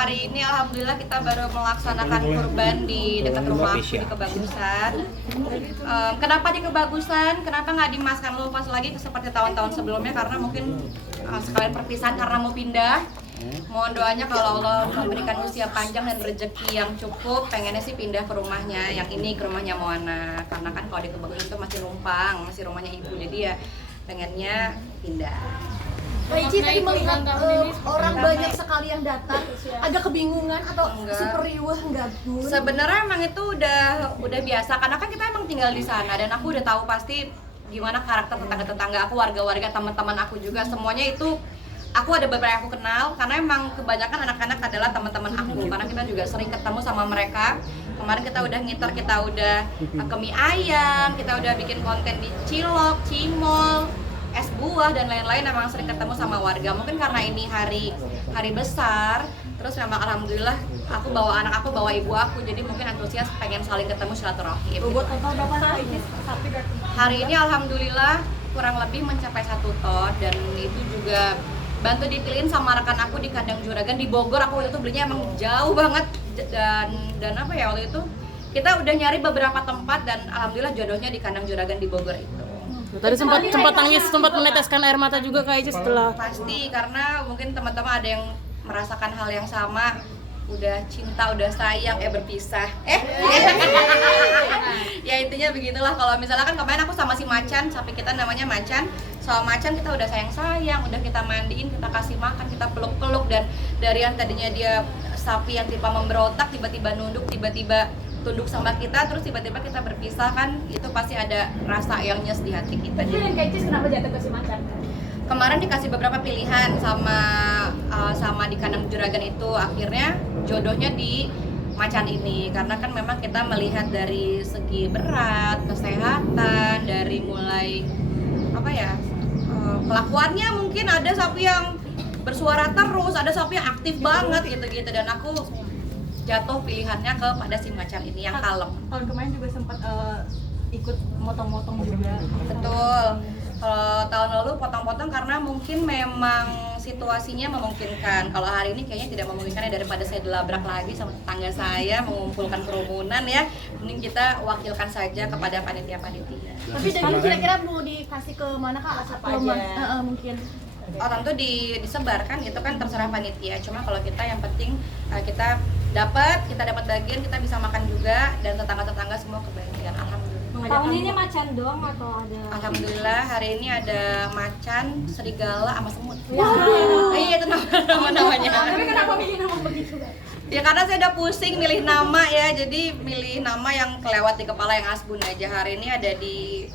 hari ini alhamdulillah kita baru melaksanakan kurban di dekat rumah aku di Kebagusan. Kenapa di Kebagusan? Kenapa nggak di Maskan Lupas lagi seperti tahun-tahun sebelumnya? Karena mungkin sekalian perpisahan karena mau pindah. Mohon doanya kalau Allah memberikan usia panjang dan rezeki yang cukup, pengennya sih pindah ke rumahnya yang ini, ke rumahnya Moana. Karena kan kalau di Kebagusan itu masih numpang, masih rumahnya ibu, jadi ya pengennya pindah. Mbak Ici tadi melihat orang banyak sekali yang datang, agak kebingungan atau super riuh enggak Bun? Sebenarnya emang itu udah biasa karena kan kita emang tinggal di sana dan aku udah tahu pasti gimana karakter tetangga-tetangga aku, warga-warga, teman-teman aku juga semuanya itu aku ada beberapa yang aku kenal karena emang kebanyakan anak-anak adalah teman-teman aku karena kita juga sering ketemu sama mereka. Kemarin kita udah ngiter, kita udah ke mie ayam, kita udah bikin konten di Cilok, Cimol, es buah dan lain-lain. Emang sering ketemu sama warga. Mungkin karena ini hari besar, terus memang alhamdulillah aku bawa anak aku, bawa ibu aku, jadi mungkin antusias pengen saling ketemu silaturahim. Buat total berapa sapi? Hari ini alhamdulillah kurang lebih mencapai 1 ton dan itu juga bantu dipilihin sama rekan aku di kandang Juragan di Bogor. Aku waktu itu belinya emang jauh banget dan apa ya, waktu itu kita udah nyari beberapa tempat dan alhamdulillah jodohnya di kandang Juragan di Bogor itu. Tadi sempat tangis, sempat meneteskan air mata juga Kak Ici setelah. Pasti karena mungkin teman-teman ada yang merasakan hal yang sama, udah cinta, udah sayang, berpisah. Ya intinya begitulah. Kalau misalnya kan kemarin aku sama si Macan, sapi kita namanya Macan. Sama Macan kita udah sayang-sayang, udah kita mandiin, kita kasih makan, kita peluk-peluk, dan dari yang tadinya dia sapi yang tipe memberontak, tiba-tiba nunduk, tiba-tiba tunduk sama kita, terus tiba-tiba kita berpisah, kan itu pasti ada rasa yang nyes di hati kita. Jadi yang Kak Ici kenapa jatuh ke si Macan? Kemarin dikasih beberapa pilihan sama di kandang Juragan itu, akhirnya jodohnya di Macan ini karena kan memang kita melihat dari segi berat, kesehatan, dari mulai apa ya, kelakuannya mungkin ada sapi yang bersuara terus, ada sapi yang aktif banget gitu-gitu, dan aku jatuh pilihannya kepada si Macan ini yang kalem. Tahun kemarin juga sempat ikut motong-motong juga. Betul. Kalau tahun lalu potong-potong karena mungkin memang situasinya memungkinkan. Kalau hari ini kayaknya tidak memungkinkan ya, daripada saya dilabrak lagi sama tetangga saya mengumpulkan kerumunan ya. Mending kita wakilkan saja kepada panitia-panitia. Tapi dari kira-kira mau dikasih ke mana Kak? Apa aja? Mungkin. Oh tentu disebar kan, itu kan terserah panitia. Cuma kalau kita yang penting kita dapat bagian, kita bisa makan juga, dan tetangga-tetangga semua kebagian. Alhamdulillah. Tahun ini Macan doang atau ada? Alhamdulillah hari ini ada Macan, serigala, sama semut. Wow. Iya itu namanya. Tapi kenapa milih nama begitu? Ya karena saya udah pusing milih nama ya, jadi milih nama yang kelewat di kepala, yang asbun aja. Hari ini ada di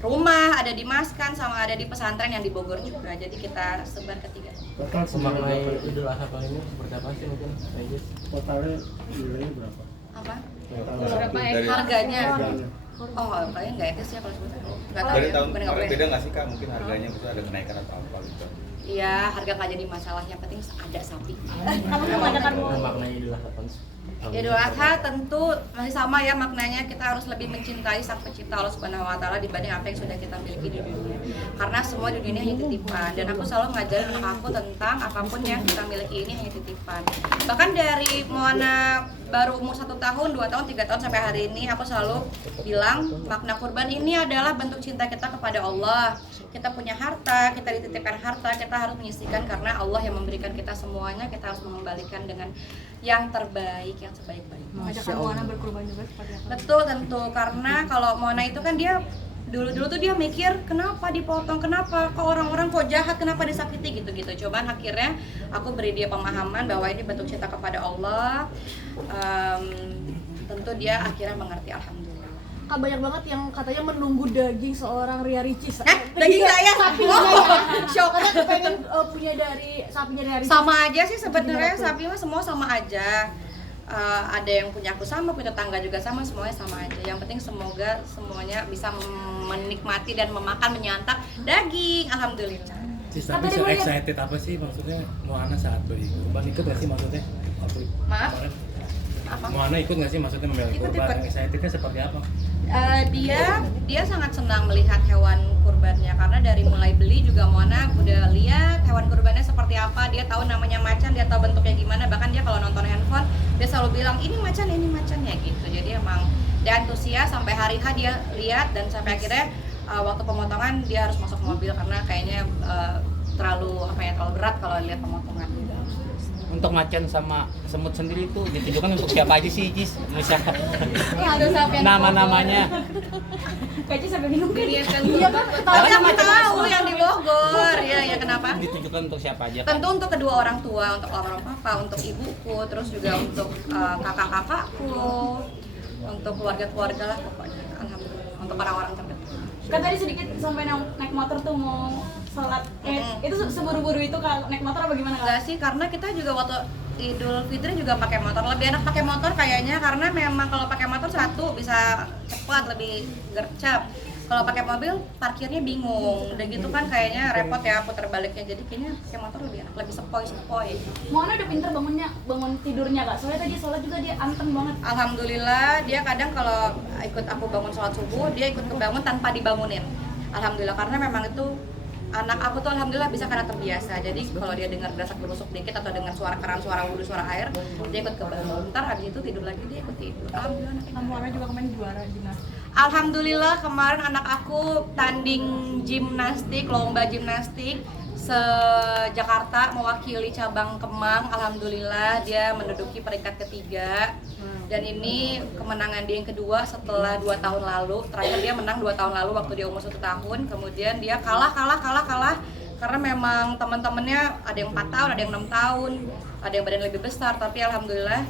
rumah, ada di Maskan, sama ada di pesantren yang di Bogor juga. Jadi kita sebar ketiga. Memaknai Idul Adha kali ini seperti apa sih mungkin? Totalnya nilainya berapa? Apa? Berapa Harganya? Oh, kayaknya nggak etis ya kalau sebutnya. Nggak tahu Dari ya, tahun bener nggak kemarin boleh. beda nggak sih Kak? Mungkin harganya bisa ada kenaikan atau apa gitu? Iya, harga nggak jadi masalah, yang penting ada sapi. Kamu kebanyakan Memaknai Idul Adha tahun Idul Adha tentu masih sama ya maknanya, kita harus lebih mencintai Sang Pencipta Allah Subhanahu wa taala dibanding apa yang sudah kita miliki di dunia. Karena semua di dunia ini hanya titipan, dan aku selalu ngajarin anak aku tentang apapun yang kita miliki ini hanya titipan. Bahkan dari Moana baru umur 1 tahun, 2 tahun, 3 tahun sampai hari ini, aku selalu bilang makna kurban ini adalah bentuk cinta kita kepada Allah. Kita punya harta, kita dititipkan harta, kita harus menyisihkan karena Allah yang memberikan kita semuanya, kita harus mengembalikan dengan yang terbaik, yang sebaik-baiknya. Ajakan Moana berkurban juga seperti apa? Betul, tentu, karena kalau Moana itu kan dia dulu tuh dia mikir kenapa dipotong, kenapa kok orang-orang kok jahat, kenapa disakiti gitu-gitu. Cuman akhirnya aku beri dia pemahaman bahwa ini bentuk cinta kepada Allah. Tentu dia akhirnya mengerti, alhamdulillah. Kak, banyak banget yang katanya menunggu daging seorang Ria Ricis. Daging saya? Sapinya ya. Shock. Katanya pengen punya dari sapinya dari Ricis. Sama aja sih sebenarnya, sapi mah semua sama aja. Ada yang punya aku sama, punya tetangga juga sama, semuanya sama aja. Yang penting semoga semuanya bisa menikmati dan memakan, menyantap daging, alhamdulillah. Tapi se-excited apa sih maksudnya Moana saat beli kurban, ikut nggak sih maksudnya? Maaf? Apa? Moana ikut nggak sih maksudnya membeli Ikut. kurban? Excitednya seperti apa? Dia sangat senang melihat hewan kurbannya karena dari mulai beli juga Moana udah lihat hewan kurbannya seperti apa, dia tahu namanya macan, dia tahu bentuknya gimana, bahkan dia kalau nonton handphone dia selalu bilang ini macan ya gitu. Jadi emang dia antusias sampai hari H dia lihat dan sampai akhirnya waktu pemotongan dia harus masuk mobil karena kayaknya terlalu berat kalau lihat pemotongan. Untuk macan sama semut sendiri itu ditujukan untuk siapa aja sih, Jis? Siapa? Nama-namanya. Kayaknya sampai bingung kan? Iya kan, Tapi aku tahu yang di Bogor, ya kenapa? Ditujukan untuk siapa aja? Tentu untuk kedua orang tua, untuk almarhum papa, untuk ibuku, terus juga untuk kakak-kakakku, untuk keluarga-keluarga lah pokoknya. Alhamdulillah, untuk orang-orang terdekat. Kan tadi sedikit sampai naik motor tuh mau sholat. Itu seburu-buru itu kalau naik motor apa gimana? Enggak sih, karena kita juga waktu Idul Fitri juga pakai motor. Lebih enak pakai motor kayaknya karena memang kalau pakai motor satu bisa cepat, lebih gercep. Kalau pakai mobil parkirnya bingung. Udah gitu kan kayaknya repot ya putar baliknya. Jadi kayaknya pakai motor lebih enak, lebih sepoi-sepoi. Moana udah pinter bangun tidurnya kak. Soalnya tadi sholat juga dia anteng banget. Alhamdulillah dia kadang kalau ikut aku bangun sholat subuh dia ikut kebangun tanpa dibangunin. Alhamdulillah karena memang itu anak aku tuh alhamdulillah bisa karena terbiasa. Jadi kalau dia dengar desak berusuk dikit atau dengar suara keran, suara wudhu, suara air, dia ikut kebangun. Ntar habis itu tidur lagi dia ikut tidur. Alhamdulillah anak ini. Moana juga kemarin juara gimnastik. Alhamdulillah kemarin anak aku tanding gimnastik, lomba gimnastik se-Jakarta mewakili cabang Kemang. Alhamdulillah dia menduduki peringkat ketiga. Dan ini kemenangan dia yang kedua setelah 2 tahun lalu. Terakhir dia menang 2 tahun lalu waktu dia umur 1 tahun. Kemudian dia kalah karena memang teman-temannya ada yang 4 tahun, ada yang 6 tahun, ada yang badan lebih besar. Tapi alhamdulillah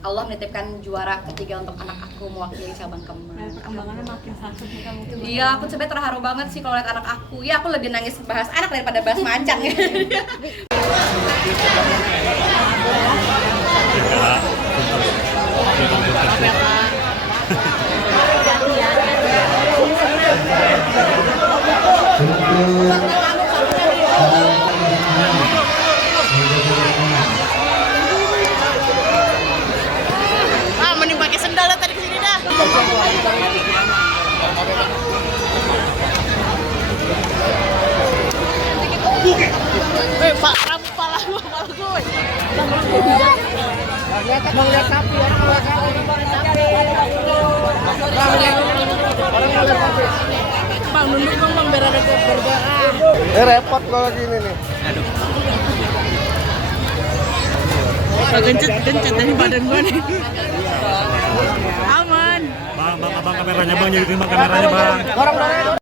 Allah menitipkan juara ketiga untuk anak aku mewakili cabang Kemang. Perkembangannya makin sakit nih kamu. Iya, aku sebenarnya terharu banget sih kalau lihat anak aku. Ya, aku lebih nangis bahas anak daripada bahas macan ya. Mending pakai sendal dah tadi kesini dah. Pak, kamu pala gue. Mau lihat sapi, Bang, nunduk dong bang, biar ada keluargaan. repot kalau gini nih. Gencet dari badan gue nih. Aman. Bang, kameranya bang, jadi terima kameranya bang. Orang